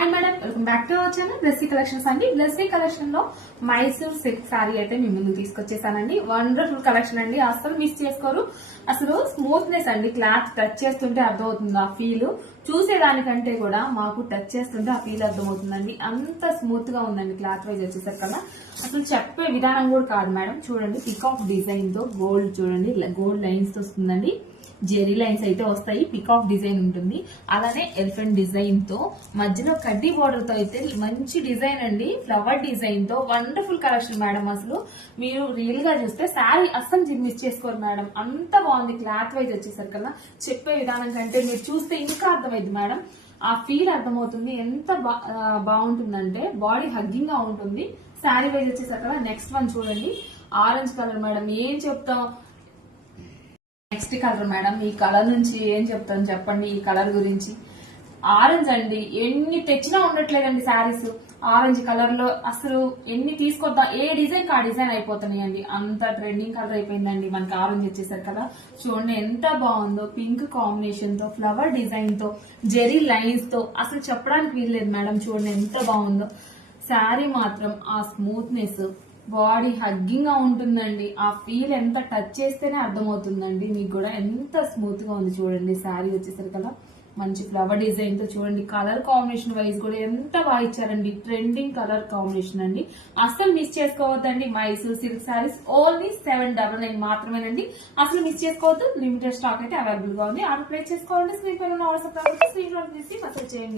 Hi madam, welcome back to our channel Blessy collections అండి. Blessy collection లో Mysore silk sorry అయితే మీ ముందు తీసుకొచ్చేసానండి. వండర్ఫుల్ కలెక్షన్ అండి, అసలు మిస్ చేసుకోరు. అసలు స్మూత్నెస్ అండి, క్లాత్ టచ్ చేస్తుంటే అర్థమవుతుంది ఆ ఫీల్. చూసేదానికంటే కూడా మాకు టచ్ చేస్తుంటే ఆ ఫీల్ అర్థమవుతుందండి. అంత స్మూత్ గా ఉందండి క్లాత్ వైజ్ వచ్చేసరికి కదా. అసలు చెప్పే విధానం కూడా కాదు మేడం. చూడండి, పికాక్ డిజైన్ తో గోల్డ్, చూడండి గోల్డ్ లైన్స్ తో వస్తుందండి. జెరీ లైన్స్ అయితే వస్తాయి, పికాక్ డిజైన్ ఉంటుంది. అలానే ఎలిఫెంట్ డిజైన్ తో మధ్యలో కడ్డీ బోర్డర్ తో అయితే మంచి డిజైన్ అండి, ఫ్లవర్ డిజైన్ తో వండర్ఫుల్ కలెక్షన్ మేడం. అసలు మీరు రియల్ గా చూస్తే శారీ అస్సలు మిస్ చేసుకోరు మేడం. అంత బాగుంది క్లాత్ వైజ్ వచ్చేసరికి కదా. చెప్పే విధానం కంటే మీరు చూస్తే ఇంకా అర్థమైంది మేడం. ఆ ఫీల్ అర్థమవుతుంది. ఎంత బాగుంటుందంటే బాడీ హగ్గింగ్ గా ఉంటుంది. శారీ వైజ్ వచ్చేసరికి కదా. నెక్స్ట్ వన్ చూడండి, ఆరెంజ్ కలర్ మేడం. ఏం చెప్తాం, నెక్స్ట్ కలర్ మేడం. ఈ కలర్ నుంచి ఏం చెప్తాను చెప్పండి, ఈ కలర్ గురించి. ఆరెంజ్ అండి, ఎన్ని తెచ్చినా ఉండట్లేదండి శారీస్ ఆరెంజ్ కలర్ లో. అసలు ఎన్ని తీసుకొద్దాం, ఏ డిజైన్ ఆ డిజైన్ అయిపోతున్నాయండి. అంత ట్రెండింగ్ కలర్ అయిపోయిందండి మనకి ఆరెంజ్ వచ్చేసరికి కదా. చూడండి ఎంత బాగుందో, పింక్ కాంబినేషన్ తో, ఫ్లవర్ డిజైన్ తో, జెరీ లైన్స్ తో. అసలు చెప్పడానికి వీల్లేదు మేడం. చూడండి ఎంత బాగుందో శారీ మాత్రం. ఆ స్మూత్నెస్, బాడీ హగ్గింగ్ గా ఉంటుందండి. ఆ ఫీల్ ఎంత టచ్ చేస్తేనే అర్థమవుతుందండి మీకు కూడా ఎంత స్మూత్ గా ఉంది. చూడండి శారీ వచ్చేసరికి కదా, మంచి ఫ్లవర్ డిజైన్ తో. చూడండి కలర్ కాంబినేషన్ వైజ్ కూడా ఎంత బాగా ఇచ్చారండి. ట్రెండింగ్ కలర్ కాంబినేషన్ అండి, అసలు మిస్ చేసుకోవద్దండి. మైసూర్ సిల్క్ శారీస్ ఓన్లీ 799 మాత్రమేనండి. అసలు మిస్ చేసుకోవద్దు. లిమిటెడ్ స్టాక్ అయితే అవైలబుల్ గా ఉంది. ఆర్డర్ ప్లేస్ చేసుకోవాలంటే స్క్రీన్ పైన ఉన్న వాట్సాప్ నెంబర్ కి స్క్రీన్ షాట్ తీసి మెసేజ్ చేయండి.